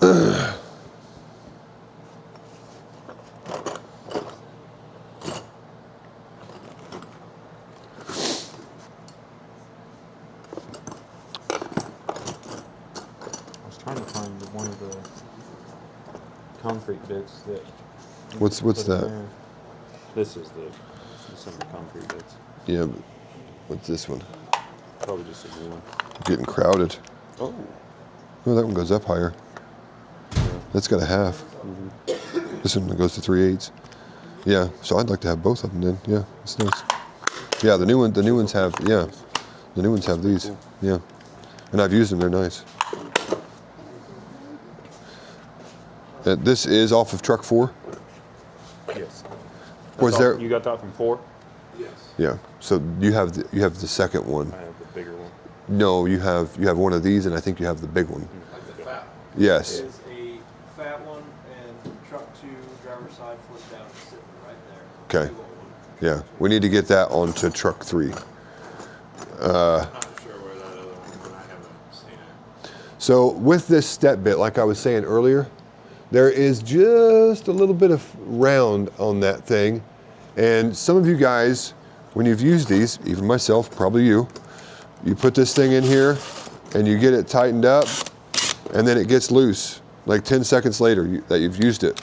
I was trying to find one of the concrete bits that. What's put in that? there. This is some of the concrete bits. Yeah. But what's this one? Probably just a new one. Getting crowded. Oh. Oh, that one goes up higher. That's got a half. This one goes to 3/8. Yeah. So I'd like to have both of them then. Yeah, it's nice. Yeah, the new ones have. Yeah, the new ones have these. Yeah, and I've used them. They're nice. This is off of truck 4. Yes. Was That's there? all- You got that from 4? Yes. Yeah. So you have the second one. I have the bigger one. No, you have one of these, and I think you have the big one. Like the fat. Yes. Is a fat one and truck 2 driver's side flip down is sitting right there. Okay. Big old one. Yeah. We need to get that onto truck 3. I'm not sure where that other one, but I haven't seen it. So with this step bit, like I was saying earlier, there is just a little bit of round on that thing. And some of you guys, when you've used these, even myself, probably you put this thing in here and you get it tightened up and then it gets loose like 10 seconds later that you've used it.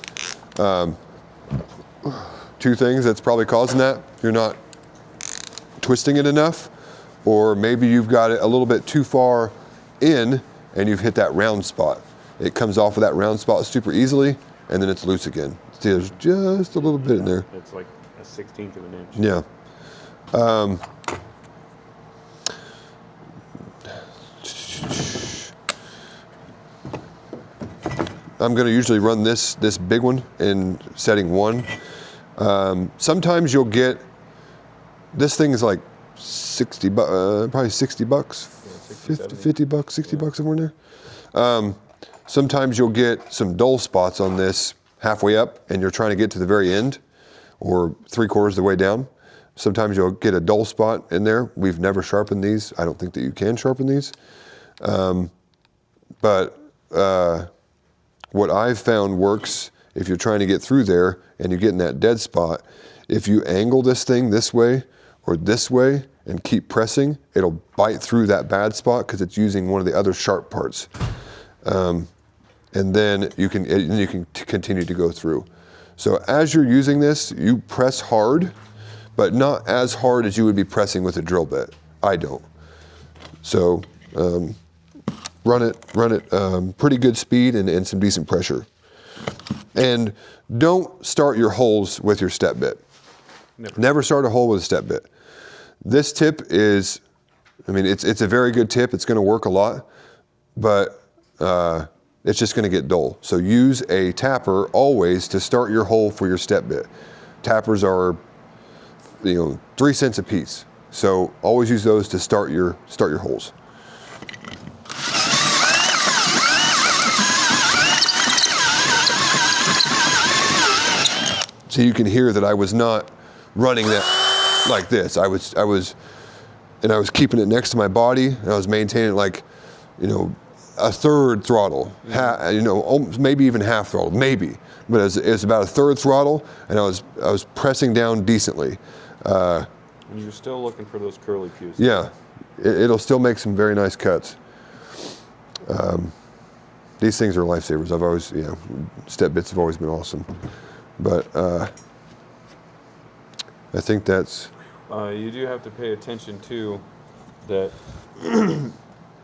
2 things that's probably causing that. You're not twisting it enough, or maybe you've got it a little bit too far in and you've hit that round spot. It comes off of that round spot super easily and then it's loose again. See, there's just a little bit in there. It's like a 1/16 of an inch. Yeah. I'm going to usually run this big one in setting 1. Sometimes you'll get, this thing is like 60 bucks, probably 60 bucks, 50, 50 bucks, 60 bucks, somewhere in there. Sometimes you'll get some dull spots on this halfway up and you're trying to get to the very end or 3/4 of the way down. Sometimes you'll get a dull spot in there. We've never sharpened these. I don't think that you can sharpen these. But what I've found works if you're trying to get through there and you get in that dead spot, if you angle this thing this way or this way and keep pressing, it'll bite through that bad spot because it's using one of the other sharp parts. And then you can continue to go through. So as you're using this, you press hard, but not as hard as you would be pressing with a drill bit. I don't. So run it pretty good speed and some decent pressure. And don't start your holes with your step bit. Never start a hole with a step bit. This tip is, I mean, it's a very good tip. It's going to work a lot, but it's just going to get dull. So use a tapper always to start your hole for your step bit. Tappers are, 3 cents a piece. So always use those to start your holes. So you can hear that I was not running that like this. I was keeping it next to my body, and I was maintaining it like, you know, a third throttle, you know, maybe even half throttle, maybe. But it was about a third throttle, and I was pressing down decently. And you're still looking for those curly cues. Yeah, it'll still make some very nice cuts. These things are lifesavers. I've always, you know, step bits have always been awesome. But I think that's... You do have to pay attention to that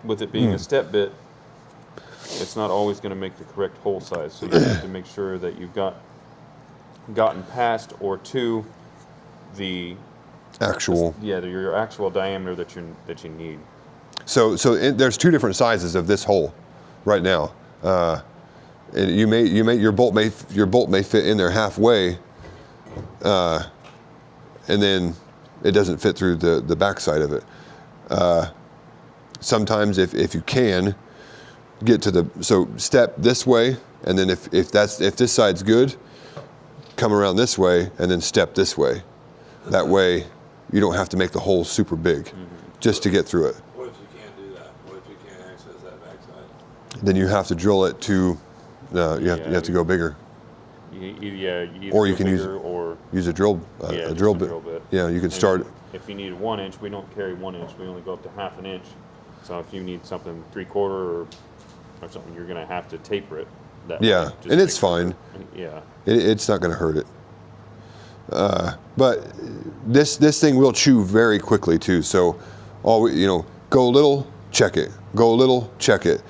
with it being a step bit, it's not always going to make the correct hole size. So you have to make sure that you've gotten past or to the actual... your actual diameter that you need. So there's two different sizes of this hole right now. And your bolt may fit in there halfway, and then it doesn't fit through the back side of it. Sometimes if you can get to step this way, and then if this side's good, come around this way and then step this way. That way you don't have to make the hole super big just to get through it. What if you can't do that? What if you can't access that backside? Then you have to drill it to, you have to go bigger. Or you can use a drill bit. Yeah, you can start. If you need 1 inch, we don't carry 1 inch. We only go up to half an inch. So if you need something 3/4 or something, you're gonna have to taper it. Yeah, and it's fine. Yeah, it's not gonna hurt it. But this thing will chew very quickly too. So, go a little, check it. Go a little, check it.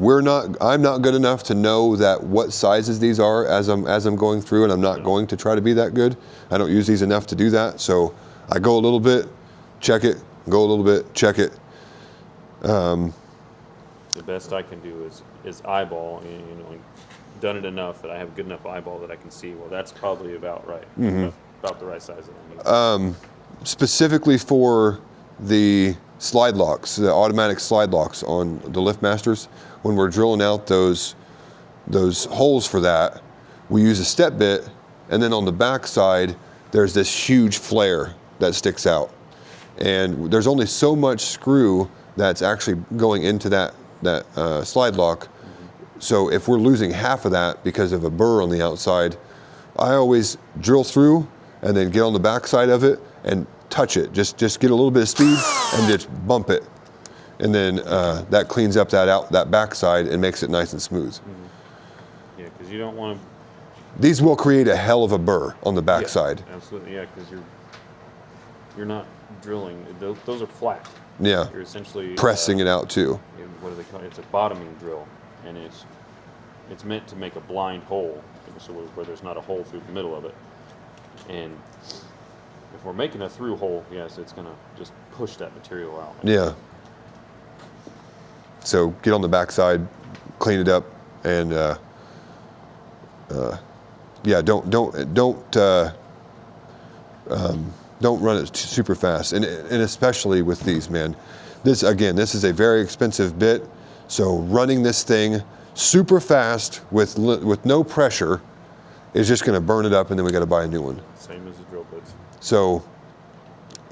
I'm not good enough to know that what sizes these are as I'm going through, and I'm not going to try to be that good. I don't use these enough to do that. So I go a little bit, check it. Go a little bit, check it. The best I can do is eyeball. Done it enough that I have a good enough eyeball that I can see. Well, that's probably about right. About the right size that I need. Specifically for the slide locks, the automatic slide locks on the LiftMasters, when we're drilling out those holes for that, we use a step bit, and then on the back side, there's this huge flare that sticks out. And there's only so much screw that's actually going into that slide lock. So if we're losing half of that because of a burr on the outside, I always drill through and then get on the back side of it and touch it. Just get a little bit of speed and just bump it. And then that cleans up that back side and makes it nice and smooth. Yeah, because you don't want to... These will create a hell of a burr on the back side. Absolutely, yeah, because you're not drilling. Those are flat. Yeah. You're essentially pressing it out too. What do they call it? It's a bottoming drill, and it's meant to make a blind hole, so where there's not a hole through the middle of it. And if we're making a through hole, yes, it's gonna just push that material out. Yeah. So get on the back side, clean it up, and don't run it super fast, and especially with these, man. This is a very expensive bit, so running this thing super fast with no pressure is just going to burn it up, and then we got to buy a new one. Same as the drill bits. So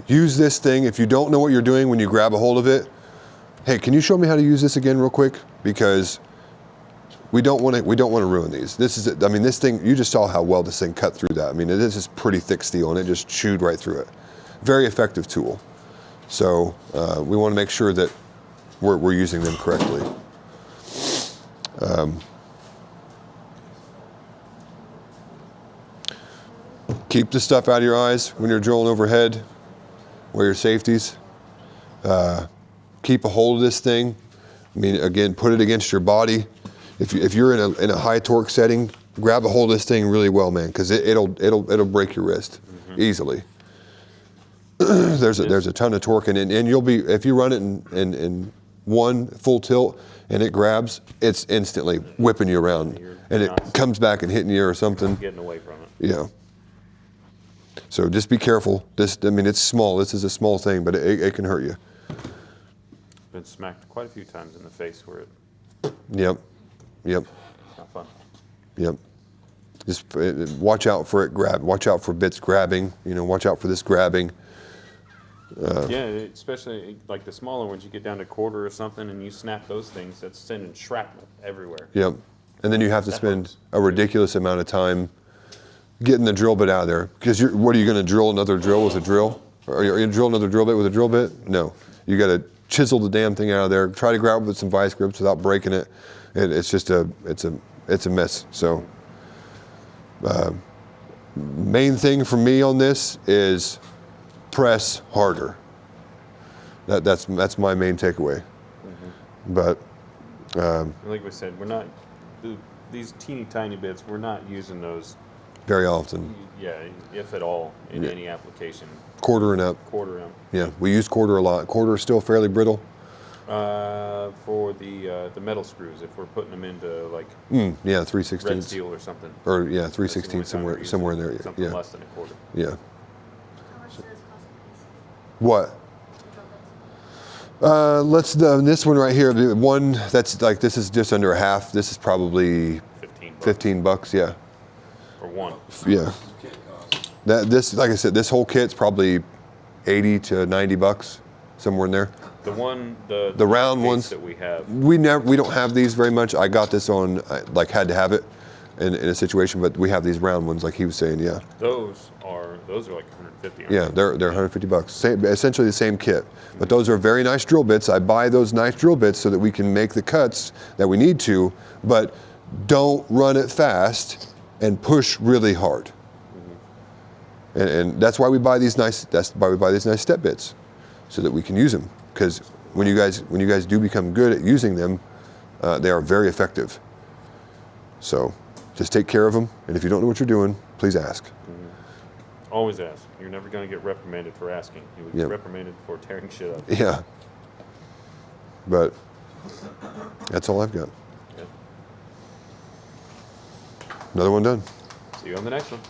use this thing. If you don't know what you're doing when you grab a hold of it, hey, can you show me how to use this again real quick? Because we don't want to ruin these. This thing, you just saw how well this thing cut through that. I mean, this is pretty thick steel, and it just chewed right through it. Very effective tool. So we want to make sure that we're using them correctly. Keep the stuff out of your eyes when you're drilling overhead. Wear your safeties. Keep a hold of this thing. I mean, again, put it against your body. If you're in a high torque setting, grab a hold of this thing really well, man, because it'll break your wrist easily. There's a ton of torque, and you'll be, if you run it in one full tilt and it grabs, it's instantly whipping you around, and it comes back and hitting you or something. Getting away from it. Yeah. So just be careful. It's small. This is a small thing, but it can hurt you. Been smacked quite a few times in the face where it. Yep. It's not fun. Yep. Just watch out for it watch out for bits grabbing, watch out for this grabbing. Yeah, especially like the smaller ones, you get down to quarter or something and you snap those things, that's sending shrapnel everywhere. Yep. And then you have to That spend hurts. a ridiculous amount of time getting the drill bit out of there. Because what are you going to drill another drill with a drill? Or are you going to drill another drill bit with a drill bit? No. You got to chisel the damn thing out of there. Try to grab it with some vice grips without breaking it. It's just it's a mess. So main thing for me on this is press harder. That's my main takeaway. But Like we said, we're not, these teeny tiny bits, we're not using those, very often, yeah, if at all, in any application. quarter and up. Quarter amp. Yeah, we use quarter a lot. Quarter is still fairly brittle. For the metal screws, if we're putting them into like Yeah, red 3/16. steel or something. Or yeah, That's the only 3/16 time we're somewhere using somewhere in there. Something Yeah, less than a quarter. yeah. How much does this cost a piece? What? The drill bits? This one right here, the one that's like this is just under a half. This is probably 15 bucks. $15. Yeah, For one. yeah. This, like I said, this whole kit's probably 80 to 90 bucks, somewhere in there. The one, the round case ones. that we have. We don't have these very much. I got this on, had to have it in a situation, but we have these round ones, like he was saying. Yeah, Those are like 150. yeah, they're 150 bucks. Essentially the same kit, but those are very nice drill bits. I buy those nice drill bits so that we can make the cuts that we need to, but don't run it fast and push really hard. And that's why we buy these nice. That's why we buy these nice step bits, so that we can use them. Because when you guys do become good at using them, they are very effective. So just take care of them. And if you don't know what you're doing, please ask. Always ask. You're never going to get reprimanded for asking. You would Yep. get reprimanded for tearing shit up. Yeah. But that's all I've got. Yeah. Another one done. See you on the next one.